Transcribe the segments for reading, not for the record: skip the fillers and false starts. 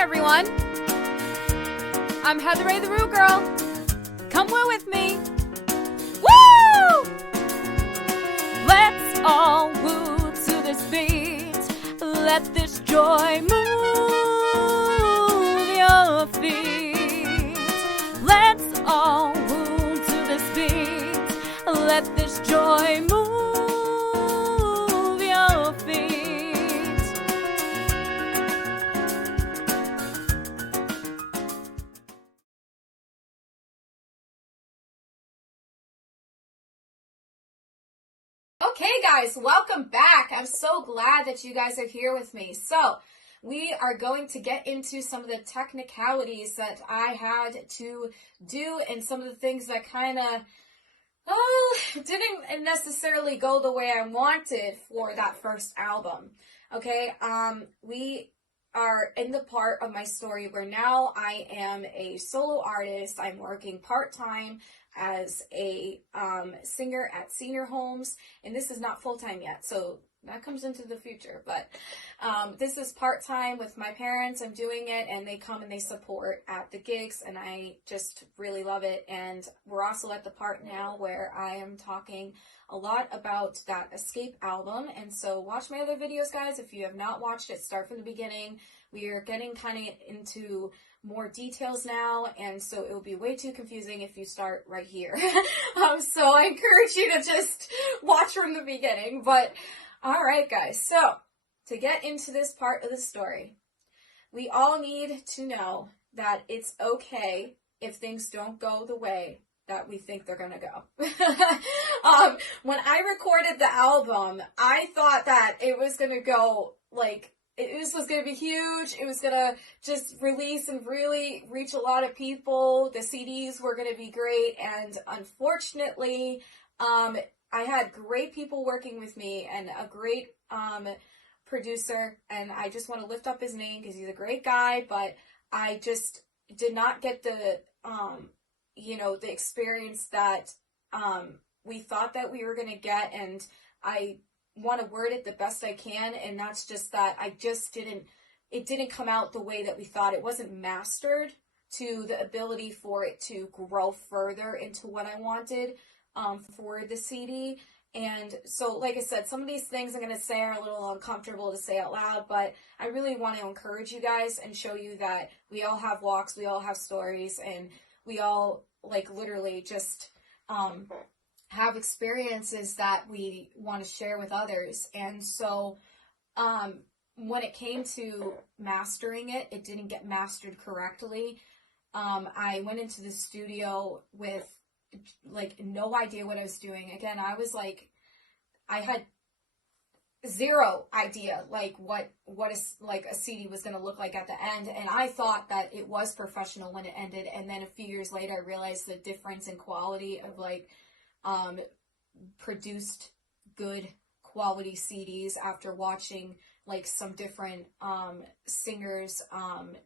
everyone. I'm Heather Ray the Roo Girl. Come woo with me. Woo! Let's all woo to this beat. Let this joy move your feet. Let's all woo to this beat. Let this joy move your feet. Okay guys, welcome back. I'm so glad that you guys are here with me. So, we are going to get into some of the technicalities that I had to do and some of the things that kind of, didn't necessarily go the way I wanted for that first album. Okay, we are in the part of my story where now I am a solo artist. I'm working part-time as a singer at senior homes, and this is not full-time yet, so that comes into the future, but this is part-time with my parents. I'm doing it, and they come and they support at the gigs, and I just really love it. And we're also at the part now where I am talking a lot about that Escape album, and so watch my other videos, guys. If you have not watched it, start from the beginning. We are getting kind of into more details now, and so it will be way too confusing if you start right here. So I encourage you to just watch from the beginning. But all right, guys, so to get into this part of the story, we all need to know that it's okay if things don't go the way that we think they're gonna go. When I recorded the album, I thought that it was gonna go like, this was going to be huge. It was going to just release and really reach a lot of people. The CDs were going to be great. And unfortunately, I had great people working with me and a great producer. And I just want to lift up his name because he's a great guy. But I just did not get the, the experience that we thought that we were going to get. And I want to word it the best I can, and that's just that it didn't come out the way that we thought. It wasn't mastered to the ability for it to grow further into what I wanted for the CD. And so, like I said, some of these things I'm going to say are a little uncomfortable to say out loud, but I really want to encourage you guys and show you that we all have walks, we all have stories, and we all, like, literally just have experiences that we want to share with others. And so when it came to mastering it, it didn't get mastered correctly. I went into the studio with like no idea what I was doing. Again, I had zero idea like what a CD was going to look like at the end, and I thought that it was professional when it ended. And then a few years later I realized the difference in quality of produced good quality CDs after watching like some different singers on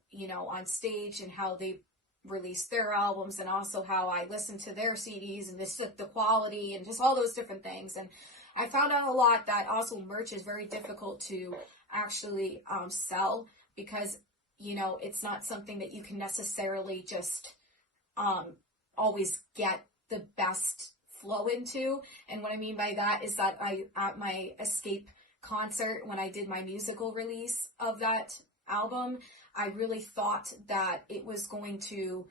stage and how they released their albums, and also how I listened to their CDs and the quality and just all those different things. And I found out a lot that also merch is very difficult to actually sell, because it's not something that you can necessarily just always get the best flow into. And what I mean by that is that at my Escape concert, when I did my musical release of that album, I really thought that it was going to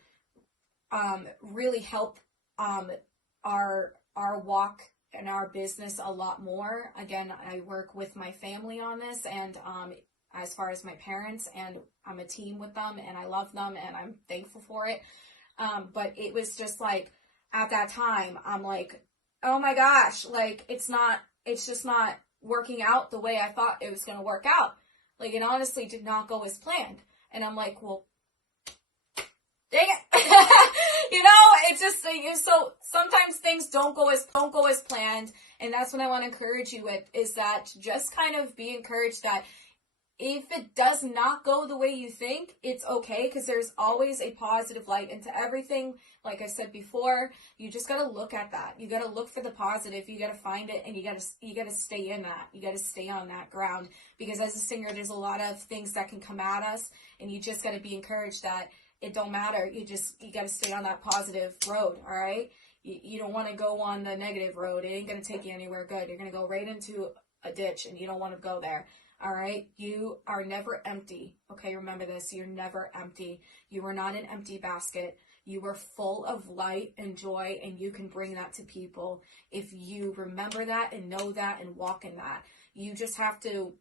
really help our walk and our business a lot more. Again, I work with my family on this, and as far as my parents, and I'm a team with them, and I love them, and I'm thankful for it. But it was just like, at that time, I'm like, oh my gosh, like, it's just not working out the way I thought it was going to work out. Like, it honestly did not go as planned. And I'm like, well, dang it. It's just, so sometimes things don't go as planned. And that's what I want to encourage you with, is that just kind of be encouraged that if it does not go the way you think, it's okay, because there's always a positive light into everything. Like I said before, you just got to look at that. You got to look for the positive. You got to find it, and you got to stay in that. You got to stay on that ground, because as a singer, there's a lot of things that can come at us, and you just got to be encouraged that it don't matter. You got to stay on that positive road, all right? You don't want to go on the negative road. It ain't going to take you anywhere good. You're going to go right into a ditch, and you don't want to go there. All right, you are never empty. Okay, remember this. You're never empty. You are not an empty basket. You are full of light and joy, and you can bring that to people if you remember that and know that and walk in that. You just have to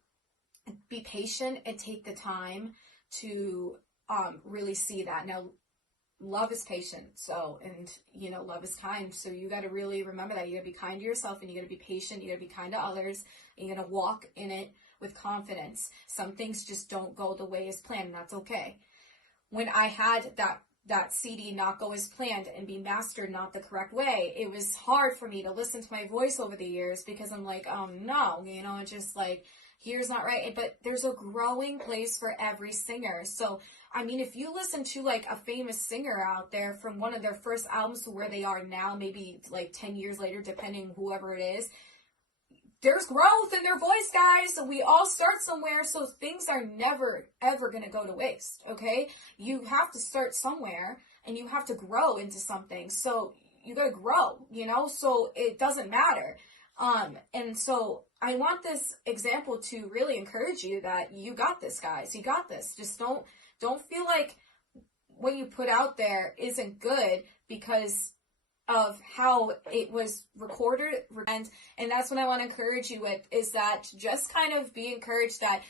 be patient and take the time to really see that. Now, love is patient, and love is kind. So you got to really remember that. You got to be kind to yourself, and you got to be patient. You got to be kind to others, and you got to walk in it with confidence. Some things just don't go the way as planned, and that's okay. When I had that CD not go as planned and be mastered not the correct way, it was hard for me to listen to my voice over the years, because I'm like, oh no, it's just like, here's not right. But there's a growing place for every singer. So, I mean, if you listen to like a famous singer out there from one of their first albums to where they are now, maybe like 10 years later, depending whoever it is, there's growth in their voice, guys. So we all start somewhere. So things are never, ever going to go to waste. Okay. You have to start somewhere, and you have to grow into something. So you got to grow, so it doesn't matter. And so I want this example to really encourage you that you got this, guys. You got this. Just don't feel like what you put out there isn't good because of how it was recorded. And that's what I want to encourage you with, is that just kind of be encouraged that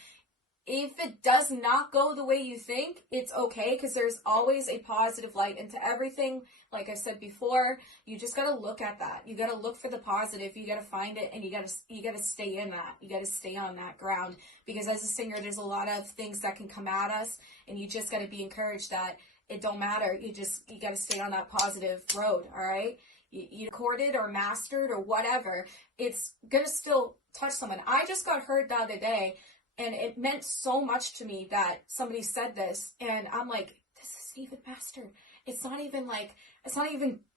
if it does not go the way you think, it's okay, because there's always a positive light into everything. Like I said before, you just got to look at that. You got to look for the positive. You got to find it, and you got to stay in that. You got to stay on that ground, because as a singer, there's a lot of things that can come at us, and you just got to be encouraged that it don't matter. You got to stay on that positive road. All right. You recorded or mastered or whatever, it's going to still touch someone. I just got heard the other day, and it meant so much to me that somebody said this, and I'm like, this isn't even mastered. It's not even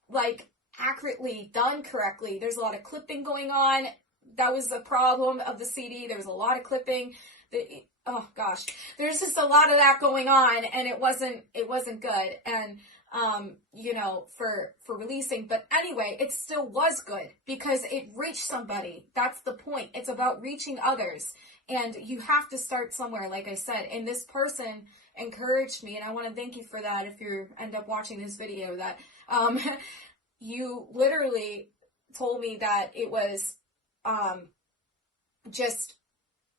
like accurately done correctly. There's a lot of clipping going on. That was the problem of the CD. There was a lot of clipping. Oh gosh, there's just a lot of that going on, and it wasn't good. And for releasing, but anyway, it still was good because it reached somebody. That's the point. It's about reaching others, and you have to start somewhere, like I said. And this person encouraged me, and I want to thank you for that. If you end up watching this video, that you literally told me that it was just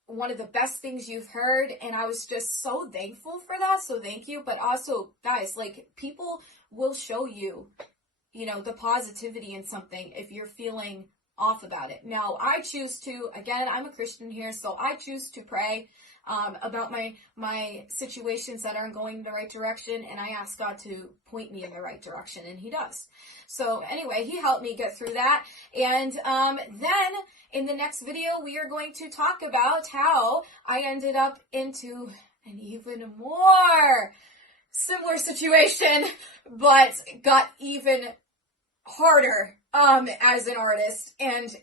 one of the best things you've heard, and I was just so thankful for that. So thank you. But also, guys, like, people will show you, the positivity in something if you're feeling off about it. Now, I choose to, again, I'm a Christian here, so I choose to pray about my situations that aren't going in the right direction, and I ask God to point me in the right direction, and He does. So anyway, He helped me get through that, and then in the next video, we are going to talk about how I ended up into an even more similar situation, but got even harder as an artist. And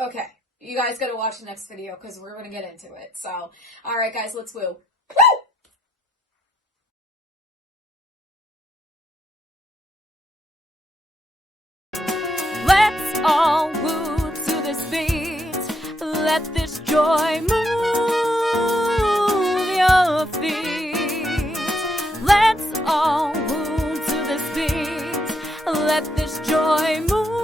okay, you guys got to watch the next video because we're going to get into it. So, all right, guys, let's woo. Woo! Let's all woo to this beat. Let this joy move your feet. Let's all woo to this beat. Let this joy move